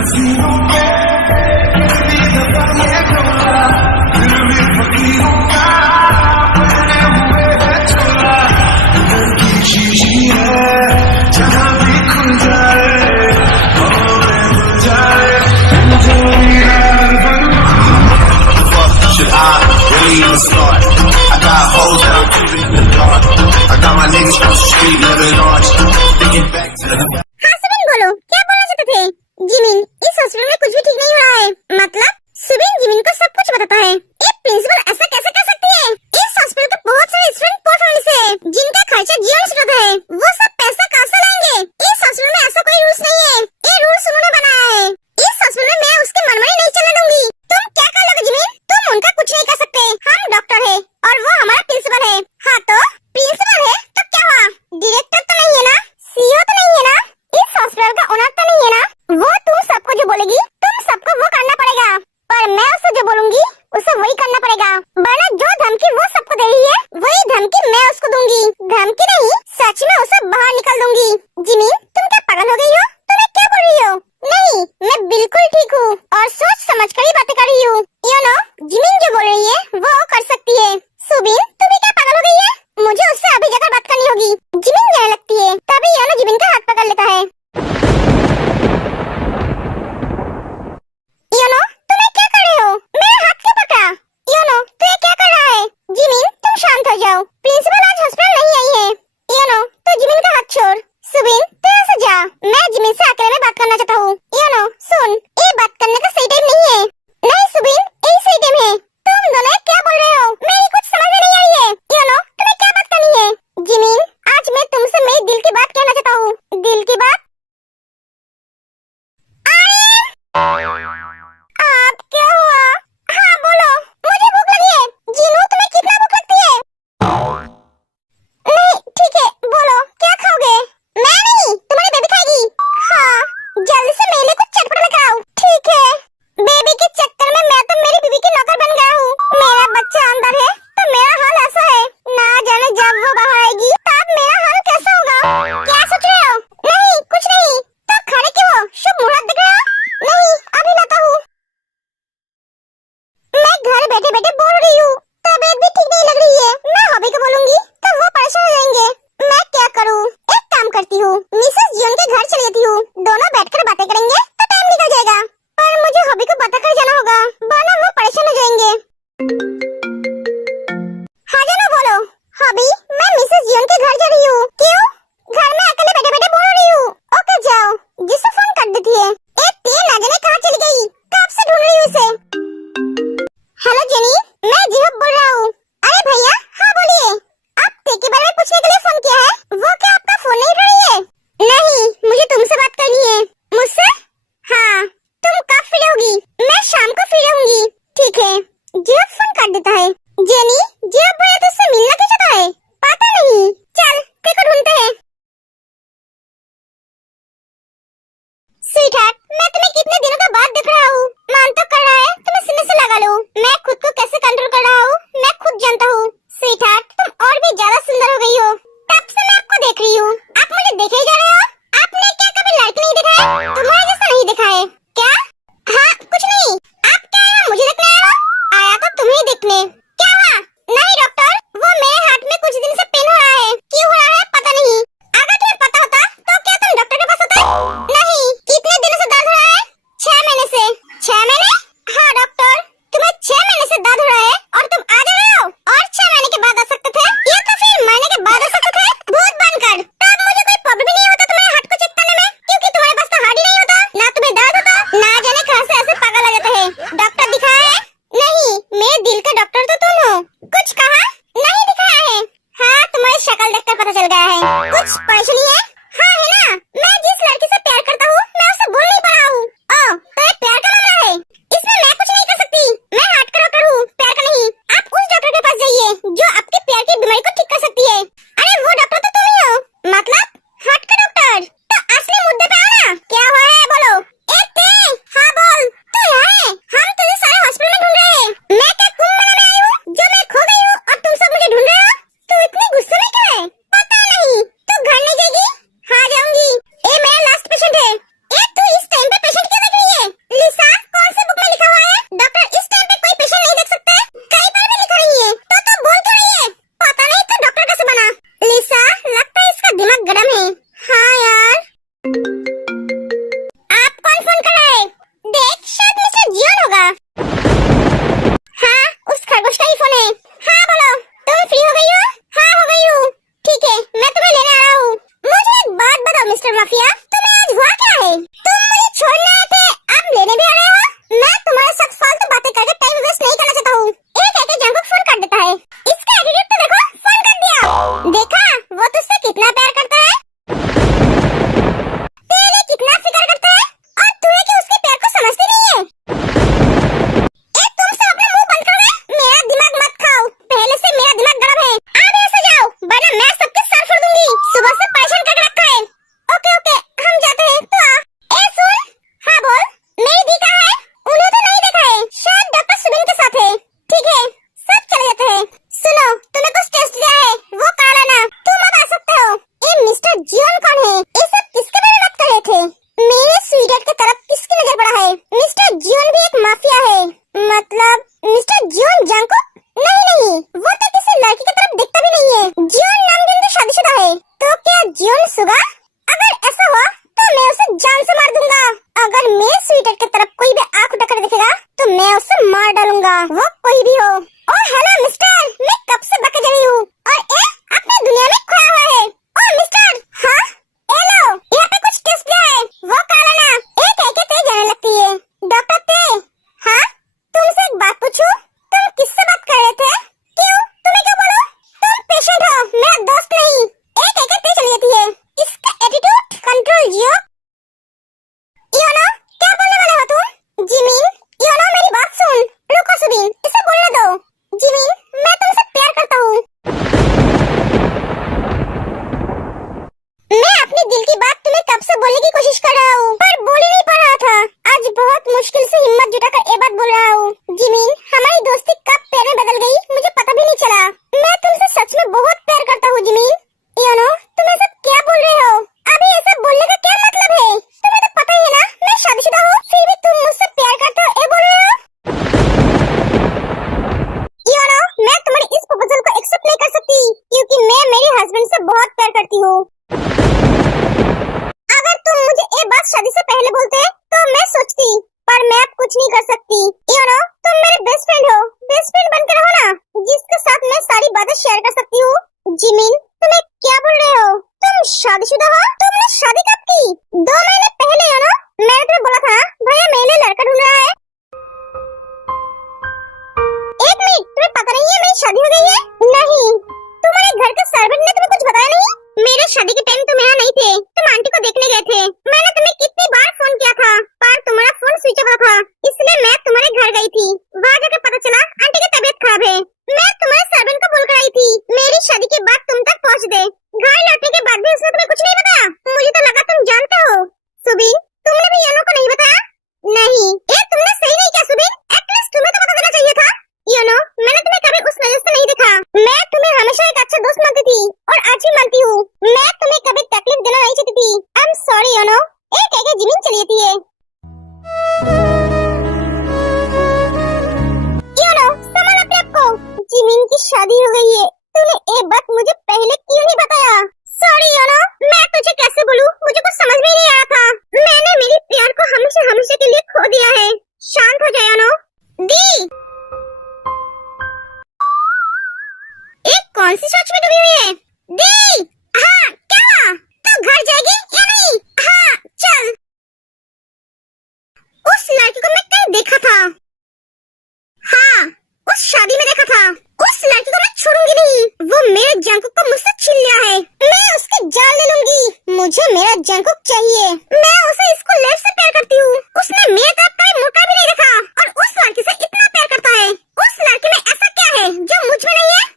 हसीनों पे इतनी दफा ये बोला, दिल भी फकीरों का पहने हुए है चोला। दिल की शीशी है जहाँ भी खुल जाए, हमें मिल जाए, जो यार बन। Should I really even start? I got hoes that I'm keeping in the dark. I got my niggas from the street living large. Thinking back to the हाँ सुबिन बोलो, क्या बोलना चाहते थे? जिमिन, इस हॉस्पिटल में कुछ भी ठीक नहीं हो रहा है। मतलब सुबिन जिमिन को सब कुछ बताता है। ये प्रिंसिपल ऐसा कैसे कर सकती है? इस हॉस्पिटल के बहुत सारे स्टूडेंट पोर्टफोलियो से हैं, जिनका खर्चा जीवन से होता है। वो सब पैसा कहाँ से लाएंगे? इस हॉस्पिटल में ऐसा कोई रूल्स नहीं है। ये रूल्स उन्होंने बनाया है। इस हॉस्पिटल में मैं उसके मनमानी नहीं चलने दूंगी। तुम क्या कर लोगे जिमिन? तुम उनका कुछ नहीं कर सकते। हम डॉक्टर है और वो हमारा प्रिंसिपल है। हाँ तो प्रिंसिपल है तो क्या हुआ? डायरेक्टर तो नहीं है ना? सीईओ तो नहीं है ना? इस हॉस्पिटल का ओनर तो नहीं है ना? वो तुम सबको जो बोलेगी तुम सबको वो करना पड़ेगा, पर मैं उसे जो बोलूंगी उसे वही करना पड़ेगा। वरना जो धमकी वो सबको दे रही है वही धमकी मैं उसको दूंगी। धमकी नहीं, सच में उसे बाहर निकल दूंगी। जिमिन, तुम क्या पागल हो गई हो? तुम्हें क्या बोल रही हो? नहीं, मैं बिल्कुल ठीक हूँ और सोच समझ कर ही बातें कर रही हूँ। यू नो, जिमिन जो बोल रही है वो कर सकती है। सुबिन, तुम भी क्या पागल हो गई है? मुझे उससे अभी जाकर बात करनी होगी। जिमिन जाने लगती है, तभी योनो जिमिन का हाथ पकड़ लेता है। योनो, तुम क्या कर रहे हो? मेरा हाथ क्यों पकड़ा? योनो, तू ये क्या कर रहा है? जिमिन, तुम शांत हो जाओ। प्रिंसिपल आज हॉस्पिटल नहीं आई है। योनो, तू जिमिन का हाथ छोड़। सुबिन, तू यहाँ से जा। मैं जिमिन से अकेले में बात करना चाहता हूँ। योनो, सुन, ये बात करने का सही टाइम नहीं है। नहीं सुबिन, यही सही टाइम है। तुम दोनों क्या बोल रहे हो? मेरी कुछ समझ में नहीं आ रही है। योनो, तुम्हें क्या बात करनी है? जिमिन, आज मैं तुमसे मेरी दिल की बात कहना चाहता हूँ। दिल की बात? आप क्या हुआ? हाँ बोलो, मुझे भूख लगी है। जीनू, तुम्हें कितना भूख लगती है? नहीं, ठीक है, बोलो क्या खाओगे? मैं नहीं, तुम्हारी बेबी खाएगी। हाँ, जल्दी से मेरे लिए कुछ चटपटा लेकर आओ। ठीक है। बेबी के चक्कर में मैं तो मेरी बीबी की नौकर बन गया हूँ। मेरा बच्चा अंदर है तो मेरा हाल ऐसा है। ना जाने जब वो बाहर आएगी तब मेरा हाल कैसा होगा। क्या सोच रहे हो? नहीं, कुछ नहीं। तो खड़े क्यों हो? शुभ मुहूर्त दिख रहा? नहीं, अभी लाता हूँ। मैं घर बैठे बैठे बोल रही हूँ, तबीयत भी ठीक नहीं लग रही है। मैं हॉबी को बोलूंगी तो वो परेशान हो जाएंगे। मैं क्या करूँ? एक काम करती हूँ, मिसेस जियोन के घर चली जाती हूँ। दोनों बैठकर बातें करेंगे तो टाइम निकल जाएगा। पर मुझे हॉबी को बता कर जाना होगा, वरना वो परेशान हो जाएंगे। हाँ जानो बोलो। हॉबी, मैं मिसेस जियोन के घर जा रही हूँ। क्यों? घर में अकेले बैठे बैठे बोल रही हूँ। ओके जाओ। जिसे फोन कर देती है। एक तीन ना जाने कहाँ चली गई, कब से ढूंढ रही हूँ उसे। हेलो जेनी, मैं जिहब बोल रहा हूँ। अरे भैया, हाँ बोलिए। आप टे के बारे में पूछने के लिए फोन किया है। वो क्या आपका फोन नहीं उठा रही है? नहीं, मुझे तुमसे बात करनी है। मुझसे? हाँ। तुम कब फ्री होगी? मैं शाम को फ्री रहूंगी। ठीक है। जिहब फोन कर देता है। जेनी, जिहब भैया तुझसे मिलना क्यों चाहता है? पता नहीं। चल, तेरे को ढूंढते हैं। स्वीटहार्ट, मैं तुम्हें कितने दिनों के बाद देख रहा हूँ। मान तो कर रहा है तो मैं सीने से लगा लूं। मैं खुद को कैसे कंट्रोल कर रहा हूँ मैं खुद जानता हूँ। स्वीटहार्ट, तुम और भी ज्यादा सुंदर हो गई हो। तब से मैं आपको देख रही हूँ। आप मुझे देखे ही जा रहे हो। आपने क्या कभी लड़के नहीं देखा है? तुम्हारे जैसा नहीं देखा है क्या? हाँ, कुछ नहीं। आप क्या आया मुझे देखने आए हो? आया तो तुम्हें देखने। क्या हुआ? नहीं डॉक्टर, वो मेरे हाथ में कुछ दिन से पेन हो रहा है। क्यों हो रहा है पता नहीं। अगर तुम्हें पता होता तो क्या तुम डॉक्टर के पास होते? नहीं। कितने दिनों से दर्द हो रहा है? 6 महीने से। 6 महीने? हाँ डॉक्टर, तुम्हें 6 महीने से दर्द हो रहा है और तुम आ जा रहे हो। और 6 महीने के बाद आ सकते थे या तो फिर महीने के बाद आ सकते थे। भूत बनकर तब मुझे कोई प्रॉब्लम नहीं होता तुम्हारे हार्ट को चेक करने में, क्योंकि तुम्हारे पास तो हार्ट ही नहीं होता। ना तुम्हें दर्द होता, ना जाने कहां से ऐसे पागल आ जाते हैं। डॉक्टर दिखाया है? नहीं, मेरे दिल का डॉक्टर तो तुम हो। कुछ कहा? नहीं दिखाया है। हाँ, तुम्हारी शक्ल देखकर पता चल गया है। कुछ परेशानी है? हाँ है ना, मैं जिस लड़की से प्यार करता हूँ मैं उसे बोल नहीं पा रहा हूँ। ओह, तो ये प्यार का मामला है। इसमें मैं कुछ नहीं कर सकती। मैं हार्ट का डॉक्टर हूँ, प्यार का नहीं। आप उस डॉक्टर के पास जाइए जो आपके प्यार की बीमारी को ठीक कर सकती है। अरे वो डॉक्टर तो तुम ही हो। मतलब हार्ट का डॉक्टर? तो असली मुद्दे पे आओ ना। क्या हुआ है बोलो। हाँ बोल। तू यहाँ है? हम तुझे सारे हॉस्पिटल में ढूंढ रहे हैं। मैं क्या कुंभ मेला में आई हूँ जो मैं खो गई हूँ और तुम सब मुझे ढूंढ रहे हो? तू इतनी गुस्से में क्यों है? पता नहीं। तू घर नहीं जाएगी? हाँ जाऊंगी। ये मेरा लास्ट पेशेंट है। तू इस टाइम पे पेशेंट क्यों देख रही है? मिस्टर माफिया, तुम्हें आज हुआ क्या है? तुम मुझे छोड़ने आए थे, अब लेने भी आ रहे हो? मैं तुम्हारे साथ फालतू बातें करके टाइम वेस्ट नहीं करना चाहता हूँ। एक एक जंग को फोन कर देता है। इसका एटीट्यूड तो देखो, फोन कर दिया। देखा वो तुझसे कितना प्यार करता है, तेरे लिए कितना फिक्र करता है, और तू है कि उसके प्यार को समझती नहीं है। एक तुम सब अपना मुंह बंद करोगे? मेरा दिमाग मत खाओ, पहले से मेरा दिमाग गरम है। अब ऐसे जाओ वरना मैं सबके सर फोड़ दूंगी। सुबह से परेशान करके रखा है। ओके ओके हम जाते हैं, तो आ। ए सुन, हाँ बोल, मेरी दी कहाँ है? उन्हें तो नहीं देखा है, शायद डॉक्टर सुबिन के साथ है। ठीक है सब चले जाते हैं। सुनो तुम्हें कुछ टेस्ट दिया है, वो कहा लाना, तुम अब आ सकते हो। ये मिस्टर जियोन कौन है? ये सब किसके बारे में बात कर रहे थे? मेरे स्वीडेट की तरफ किसकी नजर पड़ा है? मिस्टर जियोन भी एक माफिया है, मतलब मिस्टर जियोन जांगकुक? नहीं, वो तो किसी लड़की की तरफ दिखता भी नहीं है। जियोन नामगिन तो शादीशुदा है, तो क्या जियोन सुगा? अगर ऐसा हुआ तो मैं उसे जान से मार दूंगा। अगर मेरे स्वीटेट की तरफ कोई भी आंख उठाकर दिखेगा तो मैं उसे मार डालूंगा, वो कोई भी हो। ओह हेलो मिस्टर, मैं कब से बके जा रही हूँ और ए अपनी दुनिया में खोया हुआ है। ओह मिस्टर, हाँ हेलो, यहाँ पे कुछ टेस्ट दिया है, वो खा लेना। एक एक ते जाने लगती है। डॉक्टर ते, हाँ तुमसे एक बात पूछूं, तुम किससे बात कर रहे थे? क्यों, तुम्हें क्यों बोलूं? तुम पेशेंट हो, मेरा दोस्त नहीं। एक एक ते चली जाती है। इसका एटीट्यूड कंट्रोल जियो। योनो क्या बोलने वाले हो तुम? जिमिन, योनो मेरी बात सुन। रुको सुबिन, इसे बोलने दो। जिमिन मैं तुमसे प्यार करता हूँ। मैं अपने दिल की बात तुम्हें कब से बोलने की कोशिश कर रहा हूँ, पर बोल ही नहीं पा रहा था। आज बहुत मुश्किल से हिम्मत जुटाकर ये बात बोल रहा हूँ। जिमिन हमारी दोस्ती कब प्यार में बदल गई मुझे पता भी नहीं चला। मैं तुमसे सच में बहुत प्यार करता हूँ जिमिन। योनो तुम ये सब क्या बोल रहे हो? अभी ये सब बोलने का क्या मतलब है? तुम्हें तो पता ही है ना मैं शादीशुदा हूँ, फिर भी तुम मुझसे प्यार करते हो ये बोल रहे हो? योनो मैं तुम्हारी इस प्रपोजल को एक्सेप्ट नहीं कर सकती, क्योंकि मैं मेरे हस्बैंड से बहुत प्यार करती हूँ। अगर तुम मुझे ये बात शादी से पहले बोलते तो मैं सोचती, पर मैं अब कुछ नहीं कर सकती। योनो तुम मेरे बेस्ट फ्रेंड हो, बेस्ट फ्रेंड बनकर रहो ना, जिसके साथ मैं सारी बातें शेयर कर सकती हूँ। जिमिन तुम्हें क्या बोल रहे हो? तुम शादीशुदा हो? तुमने शादी कब की? 2 महीने पहले। योनो मैंने तुम्हें बोला था भैया मेरे लिए लड़का ढूंढ रहा है। एक मिनट, तुम्हें पता नहीं है मेरी शादी हो गई है? नहीं, तुम्हारे घर के सर्वेंट ने तुम्हें कुछ बताया नहीं? मेरे शादी के टाइम तुम यहाँ नहीं थे, तुम आंटी को देखने गए थे। मैंने तुम्हें कितनी बार फोन किया था, पर तुम्हारा फोन स्विच ऑफ था, इसलिए मैं तुम्हारे घर गई थी। वहाँ जाकर पता चला आंटी की तबीयत खराब है। मैं तुम्हारे सर्वेंट को बोलकर आई थी मेरी शादी के बाद तुम तक पहुँच दे। घर लौटने के बाद भी उसने तुम्हें कुछ नहीं बताया? मुझे तो लगा तुम जानते हो। सुबिन तुमने भी योनो को नहीं बताया? नहीं, ये तुमने सही नहीं किया सुबिन, एटलीस्ट तुम्हें तो बता देना चाहिए था। योनो मैंने तुम्हें कभी उस नजर से नहीं देखा। मैं तुम्हें हमेशा एक अच्छा दोस्त मानती थी और आज भी मानती हूँ। मैं तुम्हें कभी तकलीफ देना नहीं चाहती थी। I am sorry YONO. एक एक जिमिन चली जाती है। योनो संभाल अपने आप को, जिमिन की शादी हो गई है। तूने ये बात मुझे पहले क्यों नहीं बताया? सॉरी योनो, मैं तुझे कैसे बोलूं, मुझे कुछ समझ में नहीं आया था। मैंने मेरी प्यार को हमेशा हमेशा के लिए खो दिया है। शांत हो जाओ योनो। दी एक कौन सी सोच में डूबी हुई है? दी हाँ क्या हुआ? तू घर जाएगी या नहीं? हाँ चल। उस लड़की को मैं कहीं देखा था। हाँ उस शादी में देखा था। उस लड़की को मैं छोड़ूंगी नहीं, वो मेरे जंकुक को मुझसे छीन लिया है। मैं उसकी जान ले लूंगी, मुझे मेरा जंकुक चाहिए। मैं उसे इसको लेट से प्यार करती हूँ। उसने मेरे तरफ कभी मुड़ भी नहीं देखा और उस लड़की से इतना प्यार करता है। उस लड़की में ऐसा क्या है जो मुझ में नहीं है?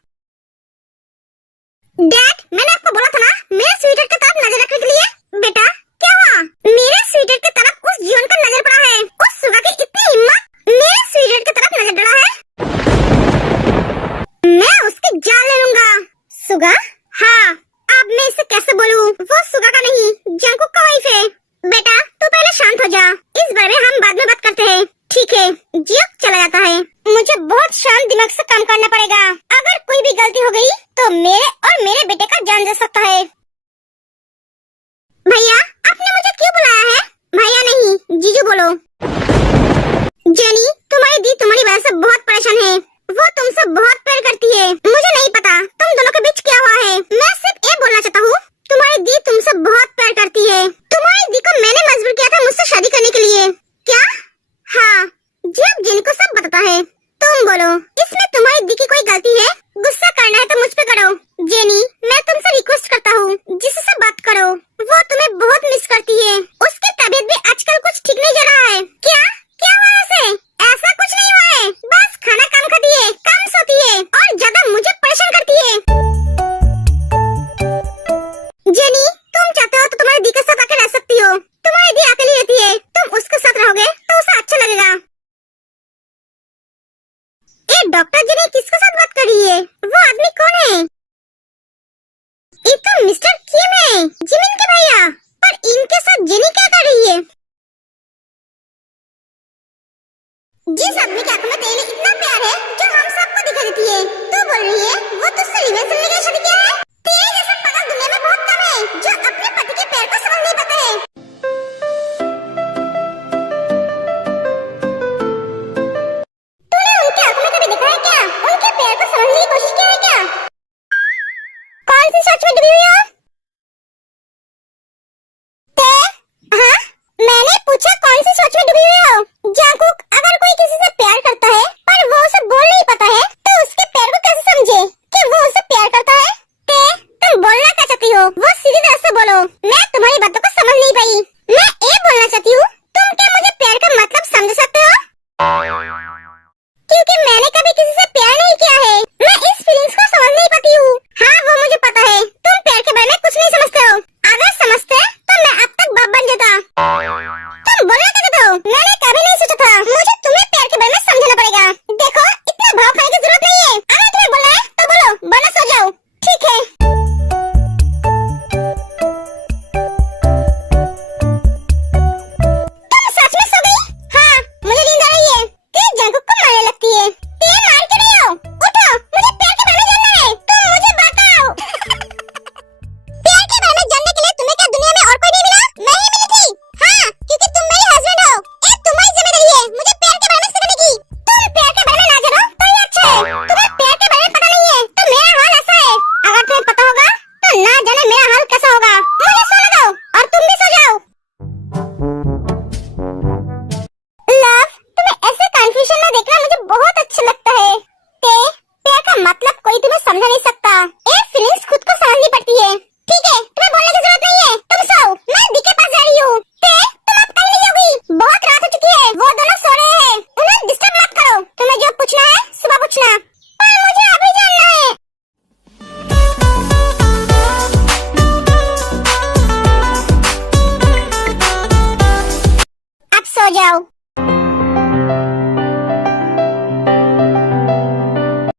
डैड मैंने आपको बोला था ना मेरे स्वीटेट की तरफ नजर रखने के लिए। बेटा क्या हुआ? मेरे स्वीटेट की तरफ उस जीवन का नजर पड़ा है। उस सुगा की इतनी हिम्मत, मेरे स्वीटेट की तरफ नजर डला है। मैं उसकी जान ले लूंगा। सुगा? हाँ अब मैं इसे कैसे बोलूं? वो सुगा का नहीं जंकुक का वाइफ है। बेटा तू पहले शांत हो जा, इस बारे में हम बाद में बात करते हैं। ठीक है। जियो चला जाता है। मुझे बहुत शांत दिमाग से काम करना पड़ेगा। अगर कोई भी गलती हो गई तो मेरे और मेरे बेटे का जान जा सकता है। भैया आपने मुझे क्यों बुलाया है? भैया नहीं जीजू बोलो। जेनी तुम्हारी दी तुम्हारी वजह से बहुत परेशान है। वो तुमसे बहुत प्यार करती है। मुझे नहीं पता तुम दोनों के बीच क्या हुआ है। मैं सिर्फ ये बोलना चाहता हूँ तुम्हारी दी तुमसे बहुत प्यार करती है। मिस्टर किम है, जिमिन के भैया। पर इनके साथ जेनी क्या कर रही है? जिस आदमी की आंखों में तेरे लिए इतना प्यार है जो हम सबको दिखा देती है, तू बोल रही है वो तुझसे रिवेंज लेने के लिए शादी किया है? तेरे जैसा पागल दुनिया में बहुत कम है जो अपने पति के प्यार को समझ नहीं पाता है। तूने उनकी आंखों में कभी देखा है क्या? उनके प्यार को समझने की कोशिश की है क्या? कौन सी सोच में डूबी हुई हो? हाँ, मैंने पूछा कौन सी सोच में डूबी हुई हो? जांकुक, अगर कोई किसी से प्यार करता है पर वो उसे बोल नहीं पाता है तो उसके प्यार को कैसे समझे कि वो उसे प्यार करता है? तुम बोलना क्या चाहती हो वो सीधी तरह से बोलो, मैं तुम्हारी बातों को समझ नहीं पाई। मैं ये बोलना चाहती हूँ, तुम क्या मुझे प्यार का मतलब समझ सकते हो? क्योंकि मैंने कभी किसी से प्यार नहीं किया है, मैं इस फीलिंग्स को समझ नहीं पाती हूँ। हाँ वो मुझे पता है, तुम प्यार के बारे में कुछ नहीं समझते हो। अगर समझते तो मैं अब तक बाप बन जाता। तुम बोलना क्या चाहते हो? मैंने कभी नहीं सोचा था मुझे तुम्हें प्यार के बारे में समझाना पड़ेगा। देखो इतना भाव खाने की जरूरत नहीं है, अगर तुम्हें बोलना है तो बोलो वरना सो जाओ। ठीक है। तुम सच में सो गई? हाँ मुझे नींद आ रही है। तेरे जंकुक को मारने लगती है। तेरे मार के नहीं हो, उठो, मुझे प्यार के बारे में जानना है, तुम मुझे बताओ। प्यार के बारे में जानने के लिए तुम्हें क्या दुनिया में और कोई नहीं मिला? मैं ही मिली थी। हाँ क्योंकि तुम मेरे हस्बैंड हो, ये तुम्हारी जिम्मेदारी है मुझे प्यार के बारे में सिखाने की। तुम प्यार के बारे में ना जानो तो ये अच्छा है। तुम्हें प्यार के बारे में पता नहीं है तो मेरा हाल ऐसा है, अगर तुम्हें पता होगा तो ना जाने मेरा हाल कैसा होगा। मुझे सोने दो और तुम भी सो जाओ। लव, तुम्हें ऐसे कंफ्यूजन में देखना मुझे बहुत अच्छा लगता है। प्यार का मतलब कोई तुम्हें समझा नहीं सकता, ये फीलिंग्स खुद को समझनी पड़ती है। ठीक है, तुम्हें बोलने की जरूरत नहीं है, तुम सो, मैं दी के पास जा रही हूँ। तुम अब कहीं नहीं जाओगी, बहुत रात हो चुकी है, वो दोनों सो रहे हैं, उन्हें डिस्टर्ब मत करो। तुम्हें जो पूछना है सुबह पूछना, पर मुझे अभी जानना है। अब सो जाओ।